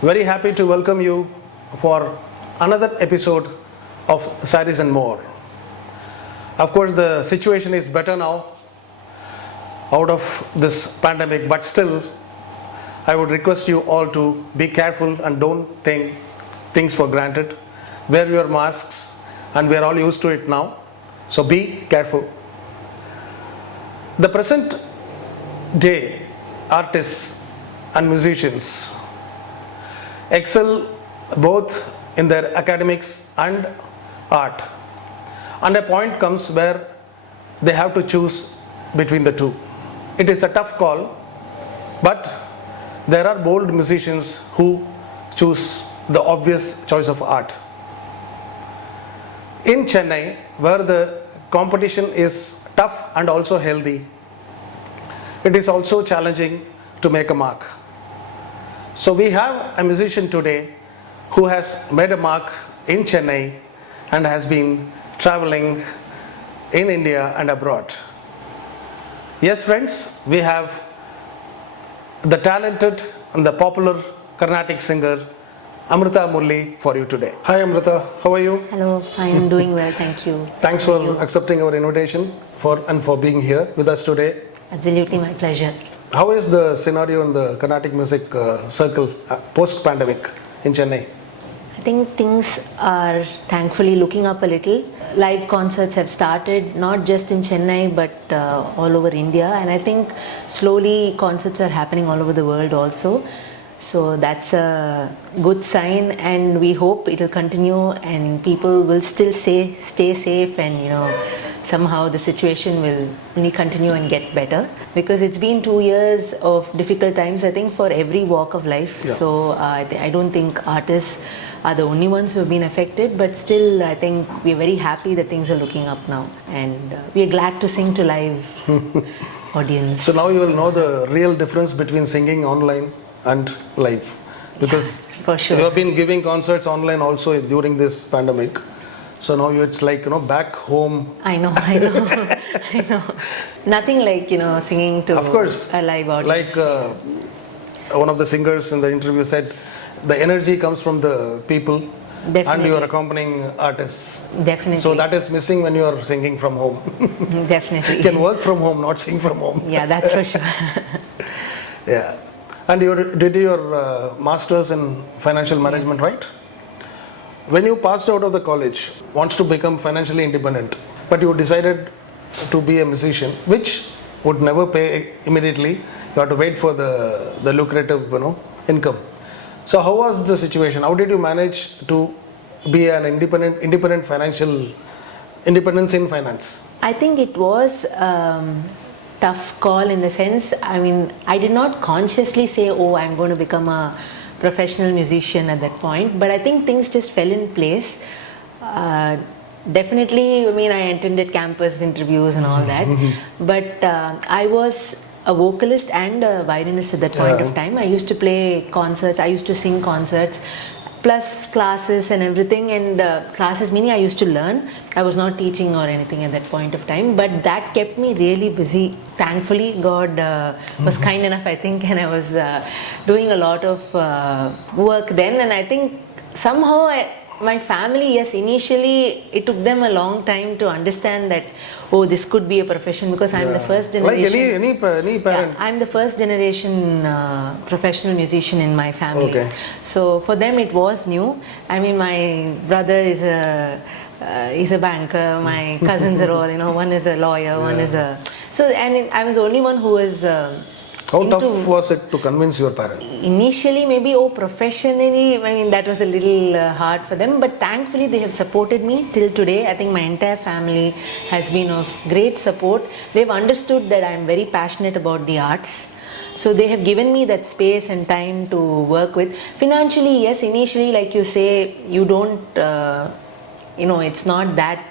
Very happy to welcome you for another episode of SAREES and More. Of course, the situation is better now out of this pandemic, but still, I would request you all to be careful and don't take things for granted. Wear your masks, and we are all used to it now, so be careful. The present day artists and musicians excel both in their academics and art, and a point comes where they have to choose between the two. It is a tough call, but there are bold musicians who choose the obvious choice of art. In Chennai, where the competition is tough and also healthy, it is also challenging to make a mark. So we have a musician today who has made a mark in Chennai and has been traveling in India and abroad. Yes, friends, we have the talented and the popular Carnatic singer Amritha Murali for you today. Hi Amritha, how are you? Hello, I am doing well, thank you. Thanks for accepting our invitation for being here with us today. Absolutely my pleasure. How is the scenario in the Carnatic music circle post-pandemic in Chennai? I think things are thankfully looking up a little. Live concerts have started, not just in Chennai but all over India, and I think slowly concerts are happening all over the world also. So that's a good sign, and we hope it will continue and people will still stay safe, and somehow the situation will only continue and get better, because it's been 2 years of difficult times, I think, for every walk of life. Yeah. So I don't think artists are the only ones who have been affected, but still I think we're very happy that things are looking up now, and we're glad to sing to live audience. So now you will know the real difference between singing online and live, because for sure you have been giving concerts online also during this pandemic. So now it's like back home. I know. I know. Nothing like singing to Of course, a live audience. Like one of the singers in the interview said, the energy comes from the people. Definitely. And you are accompanying artists. Definitely. So that is missing when you are singing from home. Definitely. You can work from home, not sing from home. Yeah, that's for sure. Yeah. And you did your master's in financial management, Yes. right? When you passed out of the college, wants to become financially independent, but you decided to be a musician, which would never pay immediately. You have to wait for the lucrative, income. So how was the situation? How did you manage to be an independent financial independence in finance? I think it was tough call in the sense, I did not consciously say, I'm going to become a professional musician at that point, but I think things just fell in place. Definitely, I attended campus interviews and all that, but I was a vocalist and a violinist at that point of time. I used to play concerts, I used to sing concerts, plus classes and everything, and classes meaning I used to learn. I was not teaching or anything at that point of time, but that kept me really busy. Thankfully, God was kind enough, I think, and I was doing a lot of work then, and I think somehow my family, yes, initially it took them a long time to understand that, this could be a profession, because I'm the first generation. Like any parent. Yeah, I'm the first generation professional musician in my family. Okay. So for them it was new. My brother is a banker. My cousins are all, one is a lawyer, one is a. So I was the only one who was. How tough was it to convince your parents? Initially, maybe, professionally, that was a little hard for them, but thankfully they have supported me till today. I think my entire family has been of great support. They've understood that I'm very passionate about the arts. So they have given me that space and time to work with. Financially, yes, initially, like you say, you don't it's not that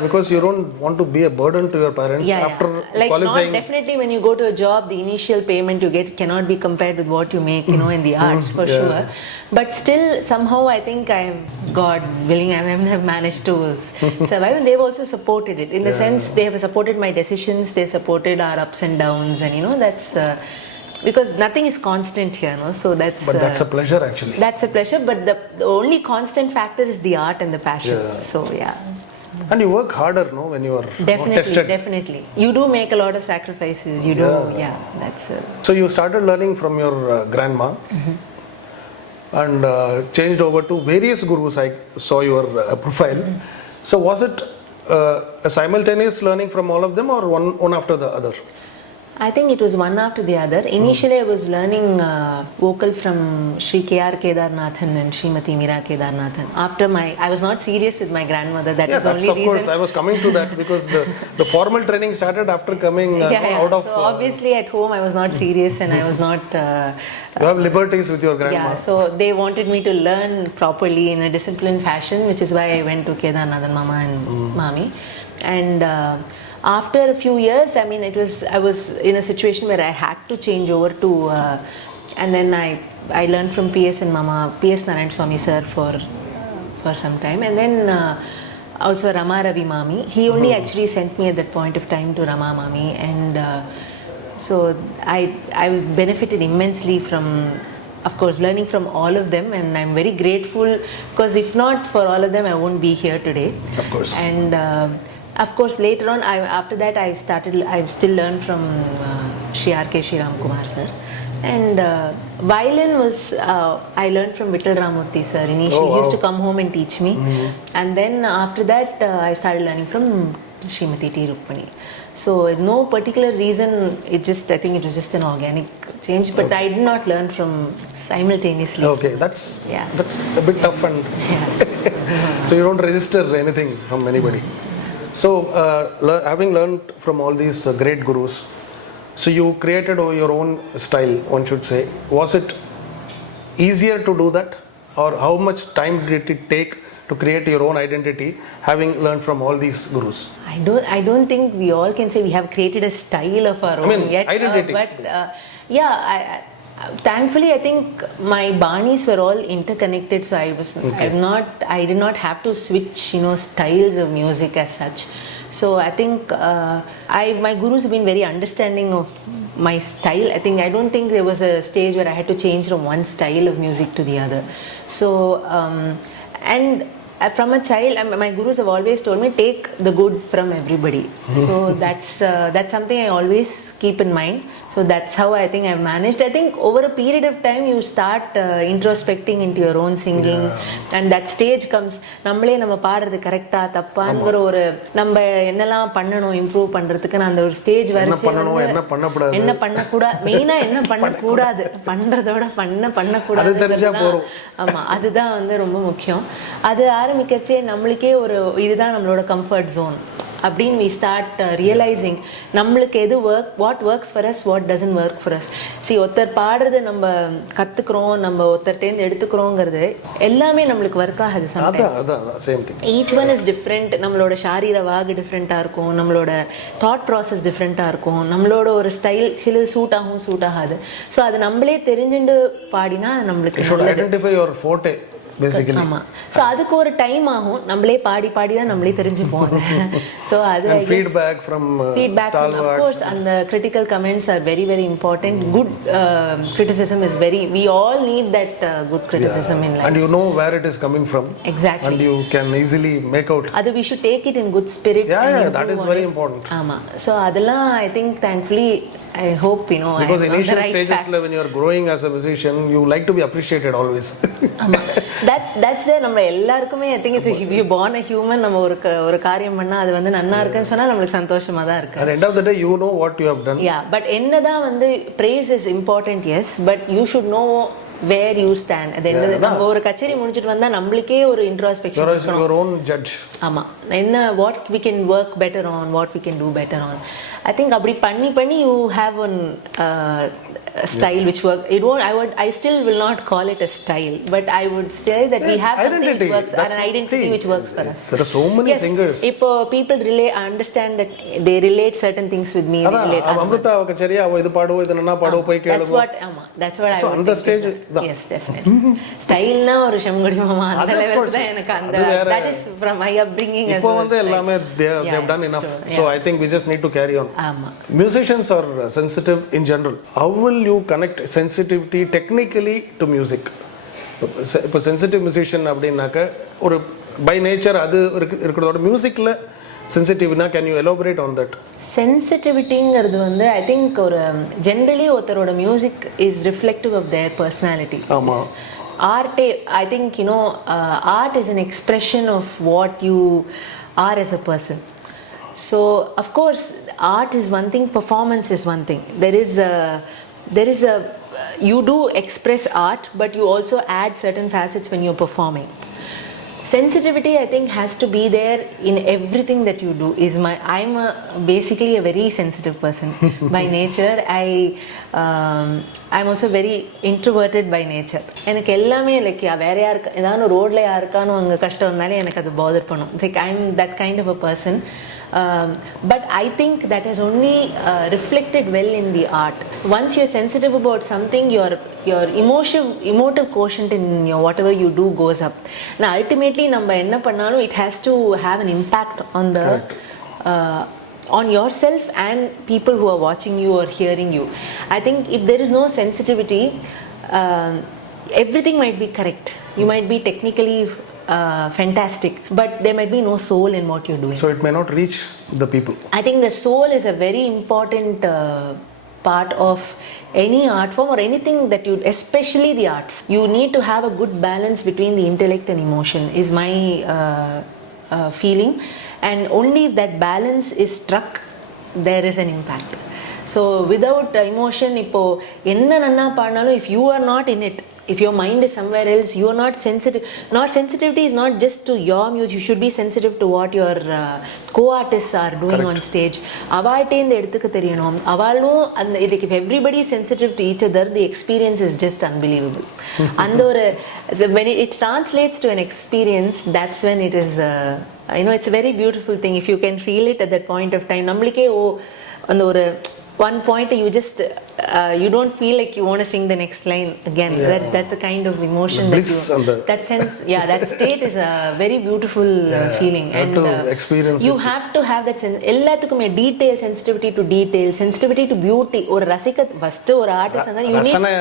because you don't want to be a burden to your parents after like qualifying. Not definitely when you go to a job, the initial payment you get cannot be compared with what you make in the arts for sure, but still somehow I think God willing, I have managed to survive, and they've also supported it in the sense they have supported my decisions, they've supported our ups and downs, and that's because nothing is constant here, no? So that's. But that's a pleasure actually. That's a pleasure, but the only constant factor is the art and the passion. Yeah. So yeah. And you work harder, no, when you are Definitely, tested. definitely. You do make a lot of sacrifices. You do, yeah. That's. So you started learning from your grandma, and changed over to various gurus. I saw your profile. So was it a simultaneous learning from all of them, or one after the other? I think it was one after the other. Initially, I was learning vocal from Sri K.R. Kedarnathan and Srimati Meera Kedarnathan. I was not serious with my grandmother. That is the only reason. Of course, I was coming to that because the formal training started after coming out of. So obviously, at home, I was not serious and I was not. You have liberties with your grandma. Yeah, so they wanted me to learn properly in a disciplined fashion, which is why I went to Kedarnathan Mama and Mami. And after a few years, I mean, I was in a situation where I had to change over to, and then I learned from PS and Mama, PS Narayan Swami sir for some time, and then also Rama Ravi Mami. He only actually sent me at that point of time to Rama Mami, and so I benefited immensely from, of course, learning from all of them, and I'm very grateful because if not for all of them, I won't be here today. Of course. And of course, later on, after that, I still learned from Shri R.K. Shri Ram Kumar sir. And violin was, I learned from Vittal Ramamoorthy sir initially. He used to come home and teach me. And then after that, I started learning from Srimati T. Rukmani. So no particular reason, I think it was just an organic change, but I did not learn from simultaneously. Okay, that's a bit tough, and so you don't register anything from anybody. So, having learned from all these great gurus, so you created your own style, one should say. Was it easier to do that, or how much time did it take to create your own identity, having learned from all these gurus? I don't think we all can say we have created a style of our own yet. Identity. Thankfully, I think my banis were all interconnected, so I did not have to switch, styles of music as such. So I think my gurus have been very understanding of my style. I don't think there was a stage where I had to change from one style of music to the other. So and from a child, my gurus have always told me, take the good from everybody. So that's something I always keep in mind. So that's how I think I've managed. I think over a period of time, you start introspecting into your own singing, and that stage comes. நம்மளே நம்ம பாடுறது கரெக்டா தப்பாங்கிற ஒரு நம்ம என்னெல்லாம் பண்ணணும் improve பண்றதுக்கு அந்த ஒரு ஸ்டேஜ் வரைச்சு என்ன பண்ணக்கூடாது, மெயினா என்ன பண்ணக்கூடாது, பண்றதோட பண்ணக்கூடாது. ஆமா, அதுதான் ரொம்ப முக்கியம். அது ஆரம்பிக்கச்சே நம்மளுக்கே ஒரு இதுதான் நம்மளோட கம்ஃபர்ட் ஜோன் அப்படின்னு we start realizing நம்மளுக்கு எது what works for us, what doesn't work for us. See, ஒருத்தர் பாடுறது நம்ம கத்துக்கிறோம், நம்ம ஒருத்தர்ட்டேருந்து எடுத்துக்கிறோங்கிறது எல்லாமே நம்மளுக்கு ஒர்க் ஆகுது. Each one is different. நம்மளோட ஷாரீர வாகு டிஃப்ரெண்ட்டாக இருக்கும், நம்மளோட தாட் ப்ராசஸ் டிஃப்ரெண்ட்டாக இருக்கும், நம்மளோட ஒரு ஸ்டைல் சில சூட் ஆகும், சூட் ஆகாது. ஸோ அது நம்மளே தெரிஞ்சுட்டு பாடினா நம்மளுக்கு basically. ஆமா. ஸோ அதுக்கு ஒரு டைம் ஆகும், நம்மளே பாடி தான் நம்மளே தெரிஞ்சுப்போம். ஸோ அது feedback from of course, and the critical comments are very very important. Good criticism is we all need that good criticism in life. And you know where it is coming from. Exactly. And you can easily make out. We should take it in good spirit. That is very important. ஆமா. So அதெல்லாம் I think thankfully I hope because initial stages when you are growing as a musician, you like to be appreciated always. That's there. நம்ம எல்லாருக்குமே I think if you born a human, நம்ம ஒரு காரியம் பண்ணா அது நன்னா இருக்குன்னு சொன்னா நமக்கு சந்தோஷமா தான் இருக்கு. At the end of the day, you know what you have done. But என்னதான் praise is important, yes, but you should know where you stand. நம்ம ஒரு கச்சேரி முடிச்சிட்டு வந்தா நம்மளுக்கே ஒரு இன்ட்ரோஸ்பெக்ஷன் இருக்கணும். Your own judge. ஆமா, what we can work better on, what we can do better on. I think அப்படி பண்ணி you have one style which works. I still will not call it a style, but I would say that we have something which works, an identity which works for us. There are so many singers. If people understand that they relate certain things with me, Amritha kachariya idu paadu idu nanna paadu poi kelu. That's what I so on the stage தான். Yes, definitely. ஸ்டைல்னா ஒரு ஷம்குடி மாமா அந்த லெவலுக்கு தான் எனக்கு அந்த that is from my upbringing as well. இப்போ வந்து எல்லாமே they have done enough. So I think we just need to carry on. ஆமா. Musicians are sensitive in general. How will you connect sensitivity technically to music? இப்போ sensitive musician அப்படின்னாக்க ஒரு by nature அது இருக்கிறதோட மியூசிக்கில் சென்சிட்டிவ்னா can you elaborate on that? சென்சிட்டிவிட்டிங்கிறது வந்து ஐ திங்க் ஒரு ஜென்ரலி ஒருத்தரோட music is reflective of their personality. ஆமாம். ஆர்ட்டே I think you know art is an expression of what you are as a person. So of course art is one thing, performance is one thing. There is a you do express art, but you also add certain facets when you're performing. Sensitivity I think has to be there in everything that you do. I'm basically a very sensitive person by nature. I'm also very introverted by nature. எனக்கு எல்லாமே like வேற யாருக்கு ஏதாவது ரோட்ல யாருக்கானோ அங்கே கஷ்டம் இருந்தாலே எனக்கு அது பாதர் பண்ணும். Like I'm that kind of a person. But I think that has only reflected well in the art. Once you're sensitive about something, your emotive quotient in your whatever you do goes up. Now ultimately நம்ம என்ன பண்ணாலும் it has to have an impact on the on yourself and people who are watching you or hearing you. I think if there is no sensitivity, everything might be correct. You might be technically fantastic, but there might be no soul in what you're doing. So it may not reach the people. I think the soul is a very important part of any art form or anything that you, especially the arts. You need to have a good balance between the intellect and emotion is my feeling, and only if that balance is struck there is an impact. So without emotion, இப்போ என்ன நன்னா பாடினாலும் if you are not in it, if your mind is somewhere else, you are not sensitive. Sensitivity is not just to your music. You should be sensitive to what your co-artists are doing. Correct. On stage. அவாள்கிட்ட இந்த எடுத்துக்க தெரியணும். அவாளும் அந்த if everybody is sensitive to each other, the experience is just unbelievable. அந்த ஒரு when it translates to an experience, that's when it is it's a very beautiful thing. If you can feel it at that point of time, நம்மளுக்கே அந்த ஒரு one point you just you don't feel like you want to sing the next line again. That's a kind of emotion that sense, that state is a very beautiful feeling, and experience you have to have that sense. எல்லாத்துக்குமே detail, sensitivity to detail, sensitivity to beauty. ஒரு ரசிக்க first ஒரு artist வந்து you need ரசனை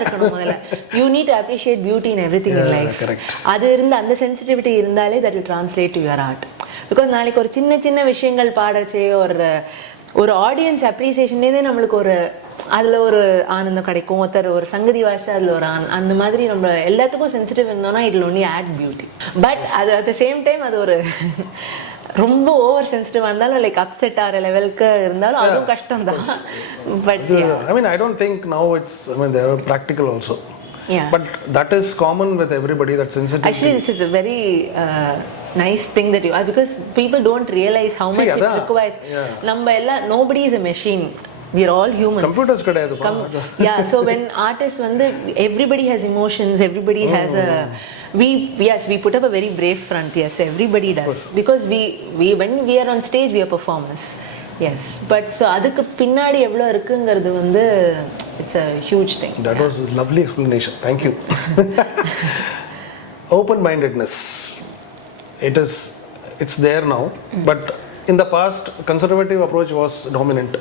இருக்கணும் முதல்ல. You need to appreciate beauty in everything in life. அது இருந்த அந்த sensitivity இருந்தாலே that will translate to your art. Because நாளைக்கு ஒரு சின்ன சின்ன விஷயங்கள் பாடச்சே ஒரு ஆடியன்ஸ் அப்ரிசியேஷன்லேயே நம்மளுக்கு ஒரு அதில் ஒரு ஆனந்தம் கிடைக்கும். ஒருத்தர் ஒரு சங்கதி வாசிச்சா அதில் ஒரு அந்த மாதிரி நம்ம எல்லாத்துக்கும் சென்சிட்டிவ் இருந்தோம்னா இட்ல ஒன்லி ஆட் பியூட்டி. பட் அது அட் த சேம் டைம் அது ஒரு ரொம்ப ஓவர் சென்சிட்டிவ் இருந்தாலும் லைக் அப்செட் ஆகிற லெவலுக்கு இருந்தாலும் அதுவும் கஷ்டம் தான். But I mean I don't think now it's I mean there are practical also. Yeah. But that is common with everybody, that sensitivity. Actually, this is a very nice thing that you are, because people don't realize how much it requires. Nobody is a machine. We are all humans. Computers kadayadu. Yeah, so when artists everybody has emotions, everybody has we put up a very brave front. Yes, everybody does. Because we when we are on stage, we are performers. Yes, but so adukku pinnadi evlo irukkungiradhu it's a huge thing. That was a lovely explanation. Thank you. Open-mindedness. It's there now, but in the past, conservative approach was dominant.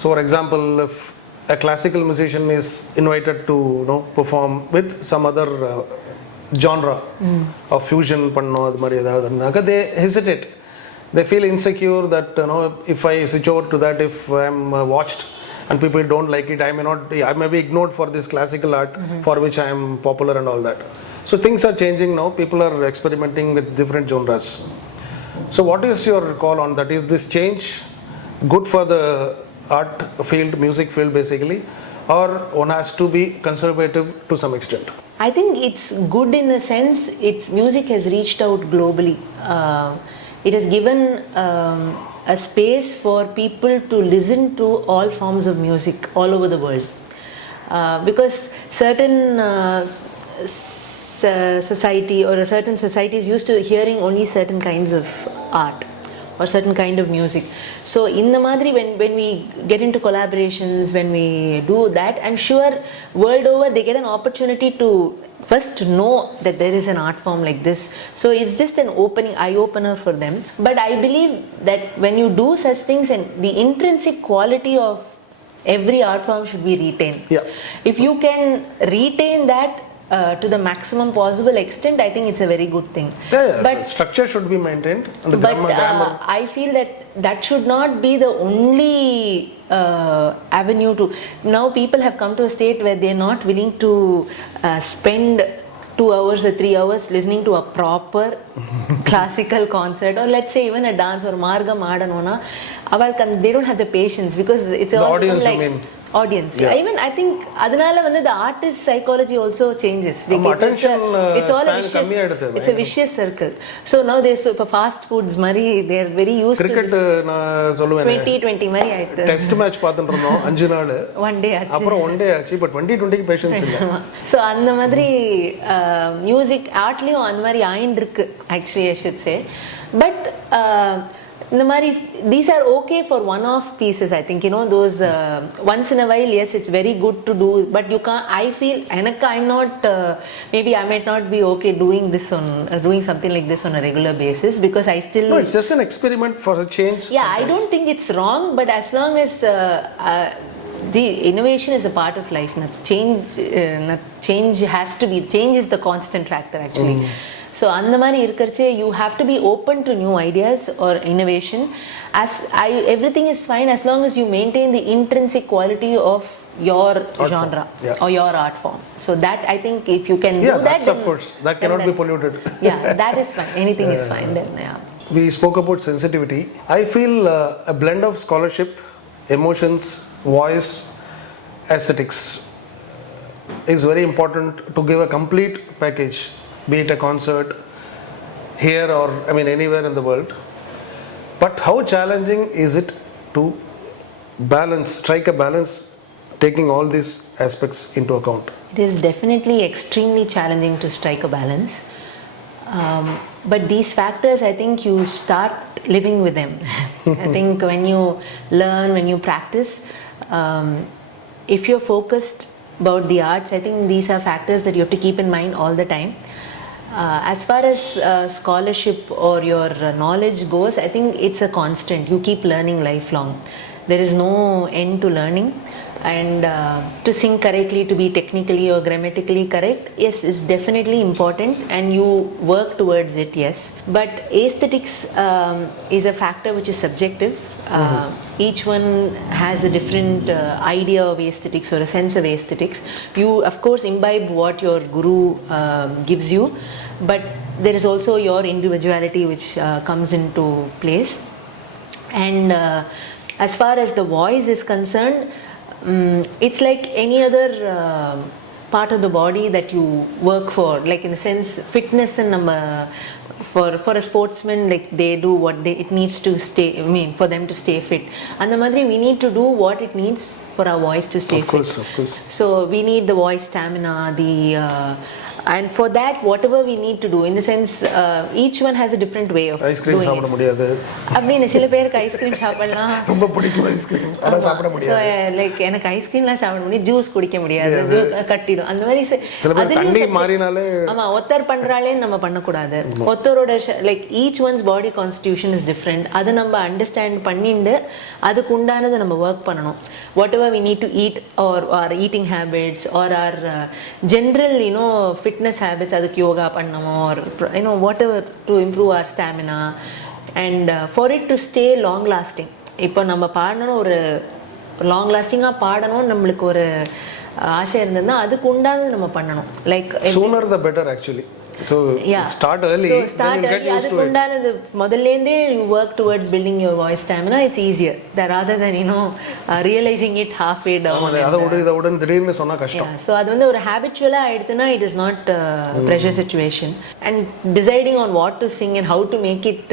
So, for example, if a classical musician is invited to perform with some other genre of fusion, they hesitate. They feel insecure that if I switch over to that, if I'm watched and people don't like it, I may be ignored for this classical art for which I am popular and all that. So things are changing now. People are experimenting with different genres. So what is your call on that? Is this change good for the art field, music field basically, or one has to be conservative to some extent? I think it's good in a sense. Music has reached out globally. It has given a space for people to listen to all forms of music all over the world. Because certain society or certain societies used to hearing only certain kinds of art or certain kind of music. So in the madri, when we get into collaborations, when we do that, I'm sure world over they get an opportunity to first know that there is an art form like this. So it's just an eye opener for them. But I believe that when you do such things, and the intrinsic quality of every art form should be retained. Yeah. If you can retain that to the maximum possible extent, I think it's a very good thing. Yeah, but structure should be maintained. And the but grammar. I feel that should not be the only avenue to. Now people have come to a state where they're not willing to spend 2 hours or 3 hours listening to a proper classical concert, or let's say even a dance or margam adanona. They don't have the patience, because it's the all audience, like you mean? Audience. Yeah. Even I think adanala the artist psychology also changes. Attention It's all a vicious. It's a vicious circle. So now there's fast foods mari, they're very used cricket to this. 20 mari aayithu. Test match paathandrondom 5 naal. One day aachu. Appo one day aachi, but 2020 patience illa. So அந்த மாதிரி music artலயும் அந்த மாதிரி ஆயிண்டிருக்கு actually, I should say. But இந்த மாதிரி these are okay for one-off pieces, I think, those once in a while, yes, it's very good to do, but you can't, I feel I'm not maybe I might not be okay doing something like this on a regular basis, because I still it's just an experiment for a change. Yeah, sometimes. I don't think it's wrong, but as long as the innovation is a part of life. Change is the constant factor, actually. So அந்த மாதிரி இருக்கறச்சே you have to be open to new ideas or innovation. Everything is fine as long as you maintain the intrinsic quality of your genre or your art form. So that, I think, if you can do that, then, of course, that cannot be polluted. Yeah, that is fine. Anything is fine then. Yeah. We spoke about sensitivity. I feel a blend of scholarship, emotions, voice, aesthetics is very important to give a complete package, be it a concert here or anywhere in the world. But how challenging is it to strike a balance, taking all these aspects into account? It is definitely extremely challenging to strike a balance. But these factors, I think you start living with them. I think when you learn, when you practice, if you're focused about the arts, I think these are factors that you have to keep in mind all the time. As far as scholarship or your knowledge goes, I think it's a constant. You keep learning lifelong. There is no end to learning. And to sing correctly, to be technically or grammatically correct, yes, is definitely important, and you work towards it, yes. But aesthetics is a factor which is subjective. Each one has a different idea of aesthetics or a sense of aesthetics. You, of course, imbibe what your guru gives you, but there is also your individuality which comes into place. And as far as the voice is concerned, it's like any other part of the body that you work for, like in a sense fitness and for a sportsman, like they do what it needs to stay, for them to stay fit, and the madri we need to do what it needs for our voice to stay fit. Of course. So we need the voice stamina, and for that, whatever we need to do, in the sense each one has a different way of ice cream doing சாப்பிட it. முடியாது. அப்படின்னு சில பேருக்கு ice cream சாப்பிடலாம், ரொம்ப பிடிக்கும் ice cream, ஆனா சாப்பிட முடியாது. லைக் எனக்கு ஐஸ்கிரீம்லாம் சாப்பிட முடியும், ஜூஸ் குடிக்க முடியாது, கட்டிடும் அந்த மாதிரி. சில பேர் தண்ணி மாறினாலே ஒருத்தர் பண்றாலே நம்ம பண்ணக்கூடாது. ஒருத்தரோட like each one's body constitution is different. அதை நம்ம அண்டர்ஸ்டாண்ட் பண்ணிட்டு அதுக்கு உண்டானதை நம்ம ஒர்க் பண்ணணும். Whatever we need to eat, or or eating habits, or or general fitness habits, அதுக்கு யோகா பண்ணணும், or whatever to improve our stamina, and for it to stay long lasting. இப்போ நம்ம பாடணும், ஒரு லாங் லாஸ்டிங்காக பாடணும், நம்மளுக்கு ஒரு ஆசை இருந்ததுன்னா அதுக்கு உண்டானது நம்ம பண்ணணும். Like sooner the better actually. So start early. So start early. அதுக்கு உண்டானது முதல்லேருந்தே you work towards building your voice stamina. It's easier rather than realizing it halfway down. அதை உடனே திடீர்னு சொன்னா கஷ்டம். So அது ஒரு habitual-ஆ ஆயிடுதுன்னா it is not pressure situation. And deciding on what to sing and how to make it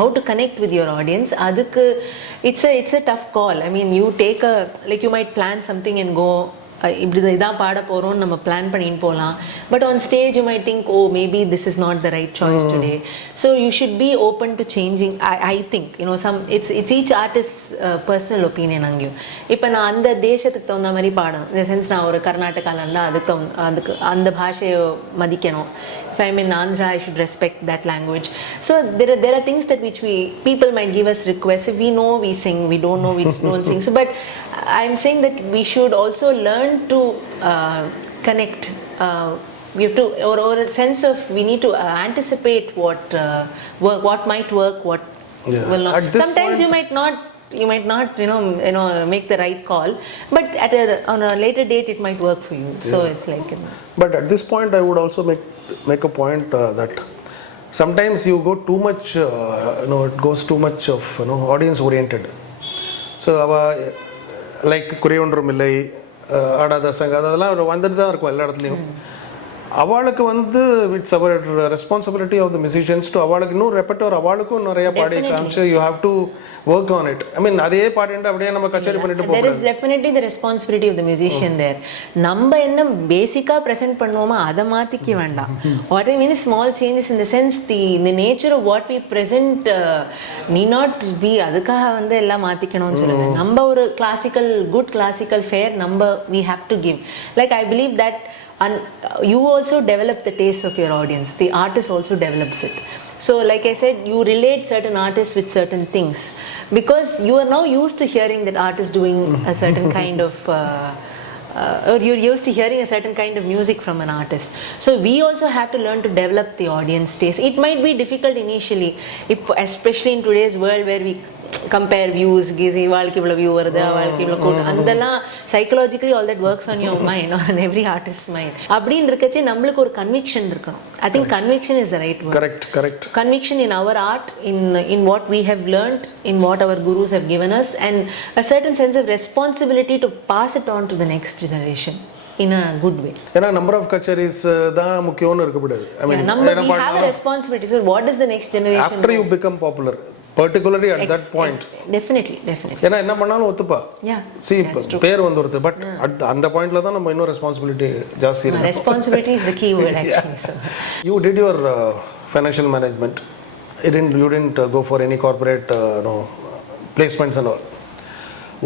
how to connect with your audience, அதுக்கு it's a tough call. I mean, you take you might plan something and go, இப்படி இதான் பாட போகிறோம் நம்ம plan பண்ணின்னு போகலாம். But on stage you might think, oh maybe this is not the right choice today. So you should be open to changing. I think, you know, it's each artist's personal opinion அங்கேயும். இப்போ நான் அந்த தேசத்துக்கு தகுந்த மாதிரி பாடணும். In the sense நான் ஒரு கர்நாடகாலன்னா அதுக்கு அந்த பாஷையை மதிக்கணும். If I'm in Andhra, I should respect that language. So there are things that which people might give us requests. If we know, we sing. We don't know, we don't sing. So, but I'm saying that we should also learn to connect. We have to, or a sense of, we need to anticipate what might work, what will not. Sometimes you might not, you know, make the right call, but on a later date it might work for you. So it's like, you know. But at this point I would also make a point that sometimes you go too much, it goes too much of, audience oriented. So like Kuriyondru Millai, Adada Sangha, அதெல்லாம் வந்துட்டு தான் இருக்கும் எல்லா இடத்துலையும். அவளுக்கு வந்து it's our responsibility of the musicians to அவளுக்கு இன்னும் ரெப்பர்டோர் அவளுக்கும் நிறைய பாடி காமிச்சு you have to work on it. I mean அதே பாடிட்டு அப்படியே நம்ம கச்சேரி பண்ணிட்டு போகணும். There is definitely the responsibility of the musician there. நம்ம என்ன பேசிக்கா பிரசன்ட் பண்ணுவோமோ அதை மாத்திக்க வேண்டாம். What I mean is small changes in the sense the nature of what we present need not be அதுக்காக வந்து எல்லாம் மாத்திக்கணும்னு சொல்லுங்க. நம்ம ஒரு good classical fare we have to give. Like I believe that. And you also develop the taste of your audience. The artist also develops it. So like I said, you relate certain artists with certain things because you are now used to hearing that artist doing a certain kind of or you're used to hearing a certain kind of music from an artist. So we also have to learn to develop the audience taste. It might be difficult initially, especially in today's world where we compare views, வாழ்க்கை இவ்வளோ view வருது, வாழ்க்கை இவ்வளோ கூட்டம், அதெல்லாம் psychologically all that works on your mind, on every artist's mind. அப்படின்னு இருக்கச்சு நம்மளுக்கு ஒரு கன்விக்ஷன் இருக்கணும். I think conviction is the right word. Correct. Conviction in our art, in what we have learned, in what our gurus have given us, and a certain sense of responsibility to pass it on to the next generation in a good way. ஏன்னா number of kacharis தான் முக்கியம்னு இருக்கக்கூடாது. I mean, we have a responsibility. So what does the next generation after you become popular, particularly at that point? Definitely. ஏன்னா என்ன பண்ணாலும் ஒத்துப்பா. See, பேர் வந்துருது, but அந்த பாயிண்ட்ல தான் நம்ம இன்னும் ரெஸ்பான்சிபிலிட்டி ஜாஸ்தி இருக்கு. Responsibility is the key word actually. So you did your financial management. You didn't go for any corporate placements and all.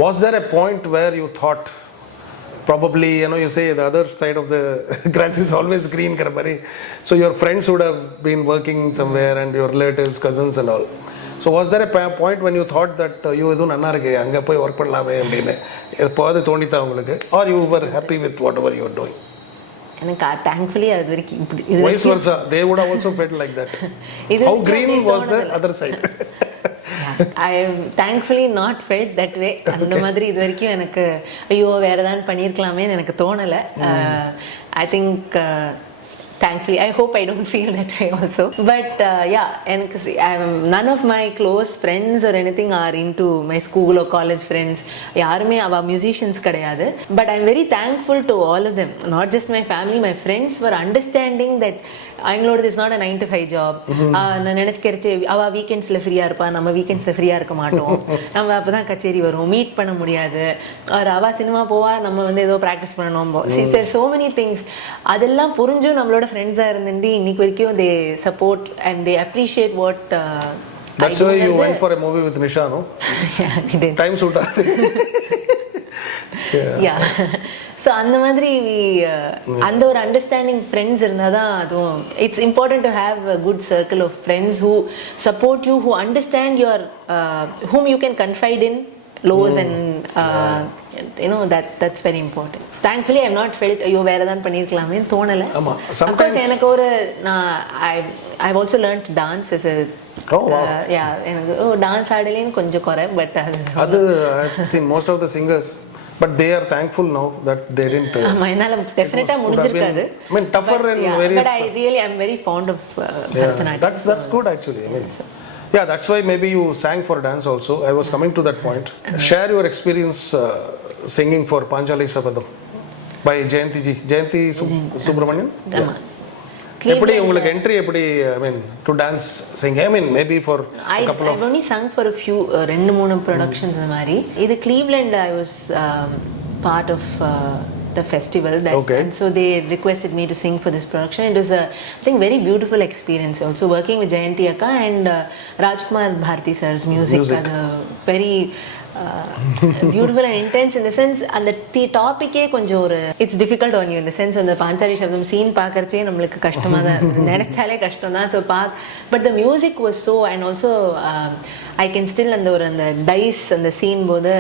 Was there a point where you thought probably, you say the other side of the grass is always green karabari, so your friends would have been working somewhere and your relatives, cousins and all. So was there a point when you thought that you edu nanna irukke anga poi work pannalame appadine eppavadhu thonitha ungalku, or you were happy with whatever you were doing? எனக்கு thankfully அது வரைக்கும் vice versa, they would have also felt like that. How green was the other side? I have thankfully not felt that way. அந்த மாதிரி இது வரைக்கும் எனக்கு ஐயோ வேற ஏதாவது பண்ணியிருக்கலாமேன்னு எனக்கு தோணலை. I think thankfully, I hope I don't feel that way also. But எனக்கு none of my close friends or anything are into my school or college friends. யாருமே அவ musicians கிடையாது. But I'm very thankful to all of them. Not just my family, my friends were understanding that அவங்களோட is not a 9 to 5 job. நான் நினைச்சுக்கிறச்சு அவள் வீக்கெண்ட்ஸில் ஃப்ரீயாக இருப்பா, நம்ம வீக்கெண்ட்ஸில் ஃப்ரீயாக இருக்க மாட்டோம், நம்ம அப்போ தான் கச்சேரி வரும், மீட் பண்ண முடியாது, அவள் சினிமா போவா, நம்ம வந்து ஏதோ ப்ராக்டிஸ் பண்ணணும். ஸோ மெனி திங்ஸ் அதெல்லாம் புரிஞ்சும் நம்மளோட ஃப்ரெண்ட்ஸாக இருந்துட்டு இன்னைக்கு வரைக்கும் they support and they appreciate what. That's why you went for a movie with Nisha, no? Yeah, we did. Time suit. Yeah. So அந்த மாதிரி அந்த ஒரு அண்டர்ஸ்டாண்டிங் ஃப்ரெண்ட்ஸ் இருந்தால் தான் அதுவும் it's important to have a good circle of friends who support you, who understand your whom you can confide in lows and that's very important. So thankfully I have not felt ஐயோ வேற ஏதாவது பண்ணியிருக்கலாமே தோணலை. Sometimes எனக்கு ஒரு I've also learned to dance as a எனக்கு dance ஆடலேன்னு கொஞ்சம் குறை. But அது I've seen most of the singers, but they are thankful now that they didn't. என்னால டெஃபினட்டா முடிஞ்சிருக்காது. I mean tougher and various. But I'm very fond of Bharatanatyam. That's good actually. I mean, yeah, that's why maybe you sang for dance also. I was coming to that point. Share your experience singing for Panjali Sabadam by Jayanti Subramanian. எப்படி உங்களுக்கு entry எப்படி, I mean to dance sing, I mean maybe for a couple of I've only sung for a few 2-3 productions அந்த மாதிரி. இது Cleveland I was part of the festival. That, Okay. and so they requested me to sing for this production. It was a, I think, very beautiful experience. Also working with Jayanti Akka and Rajkumar Bharti sir's music. Very beautiful and intense in the sense, and the topic konjam oru, it's difficult on you in the sense on the Panchari Shabdam scene paakarche namukku kashtama da nenachale kashtam da, so but the music was so, and also I can still அந்த dice அந்த scene போது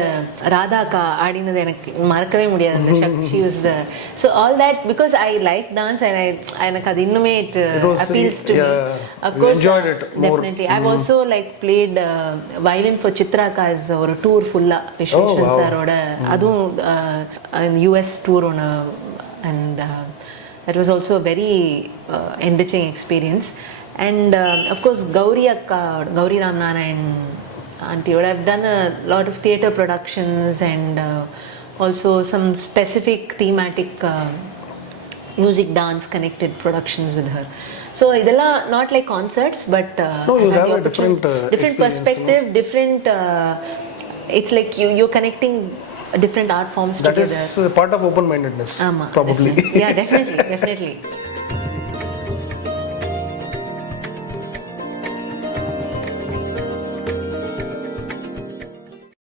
ராதா அக்கா ஆடினது எனக்கு மறக்கவே முடியாது. அந்த she was the, so all that, because I like dance and எனக்கு அது இன்னுமே it appeals to me. Of course, enjoyed it more. Definitely. I've also like played violin for Chitra Ka's ஒரு tour fulla Vishweshwan sir ஓட, அதுவும் US tour on and that was also a very enriching experience. And of course Gauri Akka, Gauri Ramnarayan auntie, I've done a lot of theatre productions and also some specific thematic music dance connected productions with her. So idella not like concerts, but no, you have a different perspective, no? Different it's like you're connecting different art forms that together. That is part of open mindedness. Probably. Yeah, definitely.